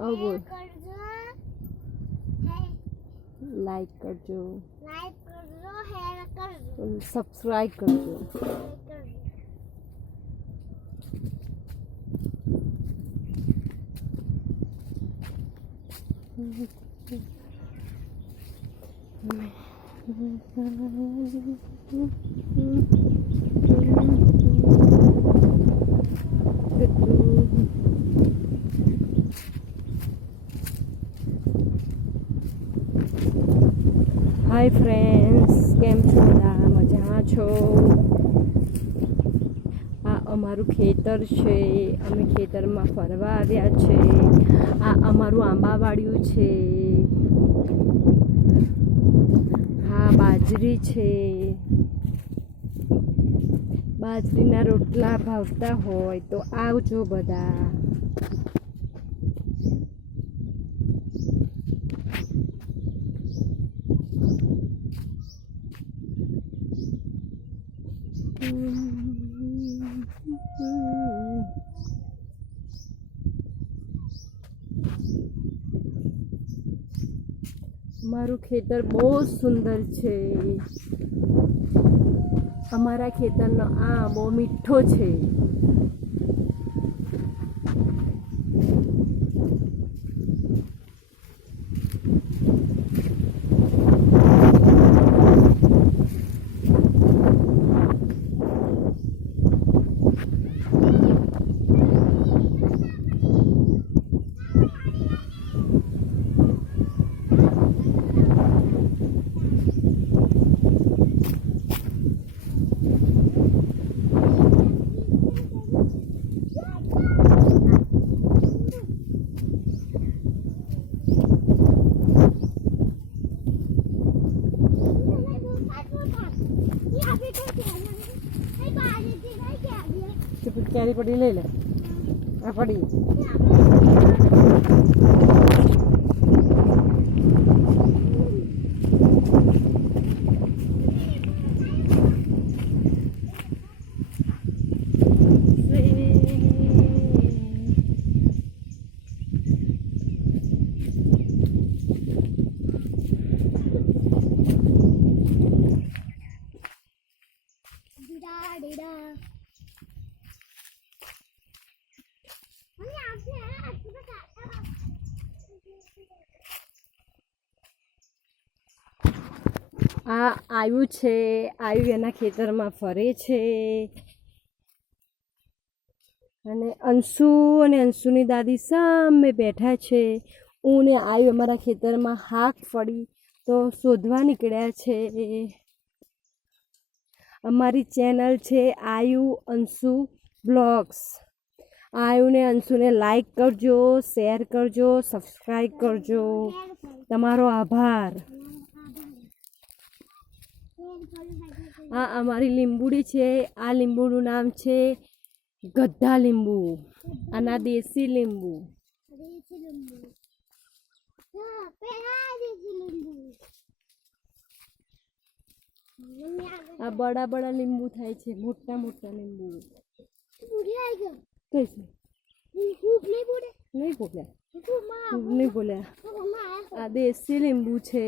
अब बोल लाइक करजो सब्सक्राइब करजो हाय फ्रेंड्स केम छो मजा छो आ अमारू खेतर छे अमे खेतर में फरवा आव्या छे आ अमारू आंबावाड़ियुं छे हाँ बाजरी छे बाजरीना रोटला भावता होय तो आवजो बधा मारू खेतर बहुत सुंदर छे अमारा खेतरनो आंबो मीठो छे कैरी पड़ी ले ले आ पड़ी आ आयु छे आयु एना खेतर में फरे छे अने अंशु अने अंशुनी दादी सामे बैठा छे उने आयु अमारा खेतर में हाक पड़ी तो शोधवा निकळ्या छे अमारी चेनल छे आयु अंशु ब्लॉग्स आयु ने अंशु ने लाइक करजो शेर करजो सब्सक्राइब करजो तमारो आभार। आ अमारी લીંબુડી छे आ લીંબુનું नाम छे गद्दा લીંબુ आना देसी લીંબુ आ बड़ा बड़ा લીંબુ थाय छे मोटा मोटा લીંબુ कैसे नहीं बोला नहीं बोला आ देसी લીંબુ छे